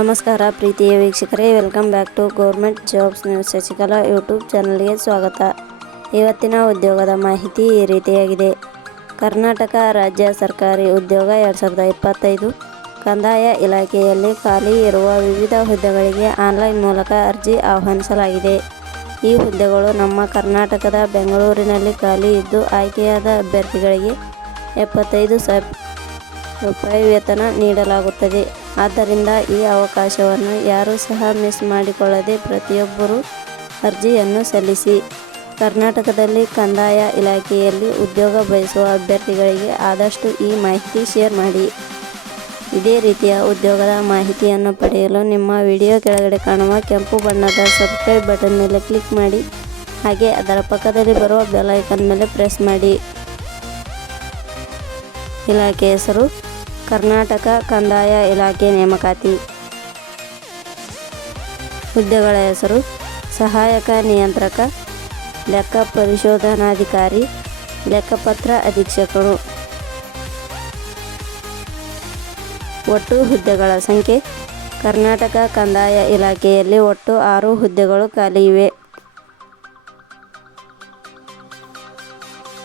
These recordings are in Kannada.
ನಮಸ್ಕಾರ ಪ್ರೀತಿಯ ವೀಕ್ಷಕರೇ, welcome back to government jobs news Shashikala YouTube ಚಾನಲ್ಗೆ ಸ್ವಾಗತ. ಇವತ್ತಿನ ಉದ್ಯೋಗದ ಮಾಹಿತಿ ಈ ರೀತಿಯಾಗಿದೆ. ಕರ್ನಾಟಕ ರಾಜ್ಯ ಸರ್ಕಾರಿ ಉದ್ಯೋಗ ಎರಡು ಸಾವಿರದ ಇಪ್ಪತ್ತೈದು. ಕಂದಾಯ ಇಲಾಖೆಯಲ್ಲಿ ಖಾಲಿ ಇರುವ ವಿವಿಧ ಹುದ್ದೆಗಳಿಗೆ ಆನ್ಲೈನ್ ಮೂಲಕ ಅರ್ಜಿ ಆಹ್ವಾನಿಸಲಾಗಿದೆ. ಈ ಹುದ್ದೆಗಳು ನಮ್ಮ ಕರ್ನಾಟಕದ ಬೆಂಗಳೂರಿನಲ್ಲಿ ಖಾಲಿ ಇದ್ದು ಆಯ್ಕೆಯಾದ ಅಭ್ಯರ್ಥಿಗಳಿಗೆ ಎಪ್ಪತ್ತೈದು ಸಾವಿರ ರೂಪಾಯಿ ವೇತನ ನೀಡಲಾಗುತ್ತದೆ. ಆದ್ದರಿಂದ ಈ ಅವಕಾಶವನ್ನು ಯಾರೂ ಸಹ ಮಿಸ್ ಮಾಡಿಕೊಳ್ಳದೆ ಪ್ರತಿಯೊಬ್ಬರೂ ಅರ್ಜಿಯನ್ನು ಸಲ್ಲಿಸಿ. ಕರ್ನಾಟಕದಲ್ಲಿ ಕಂದಾಯ ಇಲಾಖೆಯಲ್ಲಿ ಉದ್ಯೋಗ ಬಯಸುವ ಅಭ್ಯರ್ಥಿಗಳಿಗೆ ಆದಷ್ಟು ಈ ಮಾಹಿತಿ ಶೇರ್ ಮಾಡಿ. ಇದೇ ರೀತಿಯ ಉದ್ಯೋಗದ ಮಾಹಿತಿಯನ್ನು ಪಡೆಯಲು ನಿಮ್ಮ ವಿಡಿಯೋ ಕೆಳಗಡೆ ಕಾಣುವ ಕೆಂಪು ಬಣ್ಣದ ಸಬ್ಸ್ಕ್ರೈಬ್ ಬಟನ್ ಮೇಲೆ ಕ್ಲಿಕ್ ಮಾಡಿ. ಹಾಗೆ ಅದರ ಪಕ್ಕದಲ್ಲಿ ಬರುವ ಬೆಲ್ ಐಕನ್ ಮೇಲೆ ಪ್ರೆಸ್ ಮಾಡಿ. ಇಲಾಖೆ ಹೆಸರು ಕರ್ನಾಟಕ ಕಂದಾಯ ಇಲಾಖೆ ನೇಮಕಾತಿ. ಹುದ್ದೆಗಳ ಹೆಸರು ಸಹಾಯಕ ನಿಯಂತ್ರಕ, ಲೆಕ್ಕ ಪರಿಶೋಧನಾಧಿಕಾರಿ, ಲೆಕ್ಕಪತ್ರ ಅಧೀಕ್ಷಕರು. ಒಟ್ಟು ಹುದ್ದೆಗಳ ಸಂಖ್ಯೆ ಕರ್ನಾಟಕ ಕಂದಾಯ ಇಲಾಖೆಯಲ್ಲಿ ಒಟ್ಟು ಆರು ಹುದ್ದೆಗಳು ಖಾಲಿ ಇವೆ.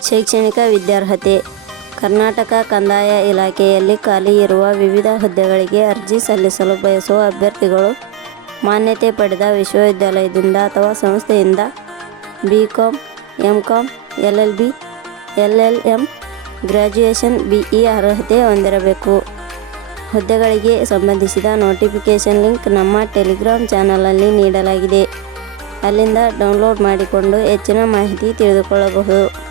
ಶೈಕ್ಷಣಿಕ ವಿದ್ಯಾರ್ಹತೆ ಕರ್ನಾಟಕ ಕಂದಾಯ ಇಲಾಖೆಯಲ್ಲಿ ಖಾಲಿ ಇರುವ ವಿವಿಧ ಹುದ್ದೆಗಳಿಗೆ ಅರ್ಜಿ ಸಲ್ಲಿಸಲು ಬಯಸುವ ಅಭ್ಯರ್ಥಿಗಳು ಮಾನ್ಯತೆ ಪಡೆದ ವಿಶ್ವವಿದ್ಯಾಲಯದಿಂದ ಅಥವಾ ಸಂಸ್ಥೆಯಿಂದ B com M com L L B L L M graduation B E ಅರ್ಹತೆ ಹೊಂದಿರಬೇಕು. ಹುದ್ದೆಗಳಿಗೆ ಸಂಬಂಧಿಸಿದ ನೋಟಿಫಿಕೇಷನ್ ಲಿಂಕ್ ನಮ್ಮ ಟೆಲಿಗ್ರಾಮ್ ಚಾನಲಲ್ಲಿ ನೀಡಲಾಗಿದೆ. ಅಲ್ಲಿಂದ ಡೌನ್ಲೋಡ್ ಮಾಡಿಕೊಂಡು ಹೆಚ್ಚಿನ ಮಾಹಿತಿ ತಿಳಿದುಕೊಳ್ಳಬಹುದು.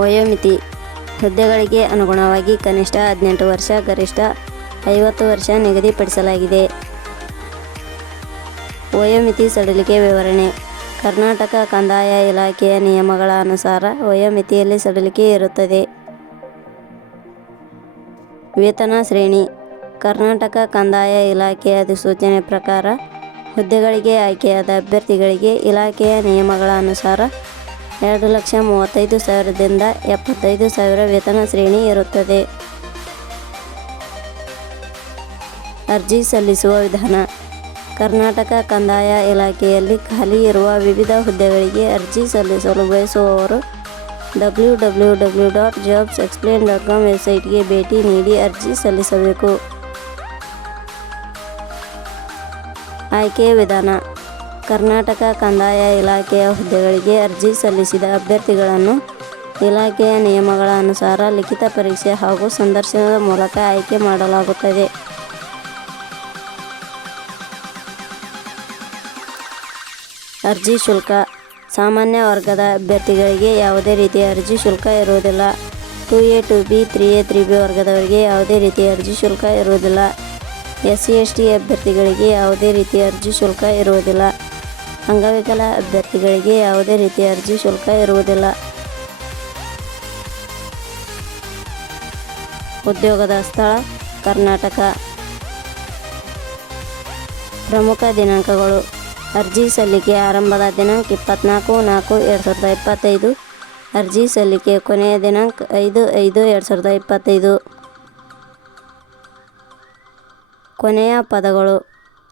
ವಯೋಮಿತಿ. ಹುದ್ದೆಗಳಿಗೆ ಅನುಗುಣವಾಗಿ ಕನಿಷ್ಠ ಹದಿನೆಂಟು ವರ್ಷ, ಗರಿಷ್ಠ ಐವತ್ತು ವರ್ಷ ನಿಗದಿಪಡಿಸಲಾಗಿದೆ. ವಯೋಮಿತಿ ಸಡಿಲಿಕೆ ವಿವರಣೆ. ಕರ್ನಾಟಕ ಕಂದಾಯ ಇಲಾಖೆಯ ನಿಯಮಗಳ ಅನುಸಾರ ವಯೋಮಿತಿಯಲ್ಲಿ ಸಡಿಲಿಕೆ ಇರುತ್ತದೆ. ವೇತನ ಶ್ರೇಣಿ. ಕರ್ನಾಟಕ ಕಂದಾಯ ಇಲಾಖೆಯ ಅಧಿಸೂಚನೆ ಪ್ರಕಾರ ಹುದ್ದೆಗಳಿಗೆ ಆಯ್ಕೆಯಾದ ಅಭ್ಯರ್ಥಿಗಳಿಗೆ ಇಲಾಖೆಯ ನಿಯಮಗಳ ಅನುಸಾರ ಎರಡು ಲಕ್ಷ ಮೂವತ್ತೈದು ಸಾವಿರದಿಂದ ಎಪ್ಪತ್ತೈದು ಸಾವಿರ ವೇತನ ಶ್ರೇಣಿ ಇರುತ್ತದೆ. ಅರ್ಜಿ ಸಲ್ಲಿಸುವ ವಿಧಾನ. ಕರ್ನಾಟಕ ಕಂದಾಯ ಇಲಾಖೆಯಲ್ಲಿ ಖಾಲಿ ಇರುವ ವಿವಿಧ ಹುದ್ದೆಗಳಿಗೆ ಅರ್ಜಿ ಸಲ್ಲಿಸಲು ಬಯಸುವವರು W W W dot jobs explain dot com ವೆಬ್ಸೈಟ್ಗೆ ಭೇಟಿ ನೀಡಿ ಅರ್ಜಿ ಸಲ್ಲಿಸಬೇಕು. ಆಯ್ಕೆ ವಿಧಾನ. ಕರ್ನಾಟಕ ಕಂದಾಯ ಇಲಾಖೆಯ ಹುದ್ದೆಗಳಿಗೆ ಅರ್ಜಿ ಸಲ್ಲಿಸಿದ ಅಭ್ಯರ್ಥಿಗಳನ್ನು ಇಲಾಖೆಯ ನಿಯಮಗಳ ಅನುಸಾರ ಲಿಖಿತ ಪರೀಕ್ಷೆ ಹಾಗೂ ಸಂದರ್ಶನದ ಮೂಲಕ ಆಯ್ಕೆ ಮಾಡಲಾಗುತ್ತದೆ. ಅರ್ಜಿ ಶುಲ್ಕ. ಸಾಮಾನ್ಯ ವರ್ಗದ ಅಭ್ಯರ್ಥಿಗಳಿಗೆ ಯಾವುದೇ ರೀತಿಯ ಅರ್ಜಿ ಶುಲ್ಕ ಇರುವುದಿಲ್ಲ. Two A, two B, three A, three B ವರ್ಗದವರಿಗೆ ಯಾವುದೇ ರೀತಿಯ ಅರ್ಜಿ ಶುಲ್ಕ ಇರುವುದಿಲ್ಲ. ಎಸ್ ಸಿ, ಎಸ್ ಟಿ ಅಭ್ಯರ್ಥಿಗಳಿಗೆ ಯಾವುದೇ ರೀತಿಯ ಅರ್ಜಿ ಶುಲ್ಕ ಇರುವುದಿಲ್ಲ. ಅಂಗವಿಕಲ ಅಭ್ಯರ್ಥಿಗಳಿಗೆ ಯಾವುದೇ ರೀತಿಯ ಅರ್ಜಿ ಶುಲ್ಕ ಇರುವುದಿಲ್ಲ. ಉದ್ಯೋಗದ ಸ್ಥಳ, ಕರ್ನಾಟಕ. ಪ್ರಮುಖ ದಿನಾಂಕಗಳು. ಅರ್ಜಿ ಸಲ್ಲಿಕೆ ಆರಂಭದ ದಿನಾಂಕ ಇಪ್ಪತ್ನಾಲ್ಕು ನಾಲ್ಕು ಎರಡು ಸಾವಿರದ ಇಪ್ಪತ್ತೈದು. ಅರ್ಜಿ ಸಲ್ಲಿಕೆ ಕೊನೆಯ ದಿನಾಂಕ ಐದು ಐದು ಎರಡು ಸಾವಿರದ ಇಪ್ಪತ್ತೈದು. ಕೊನೆಯ ಪದಗಳು.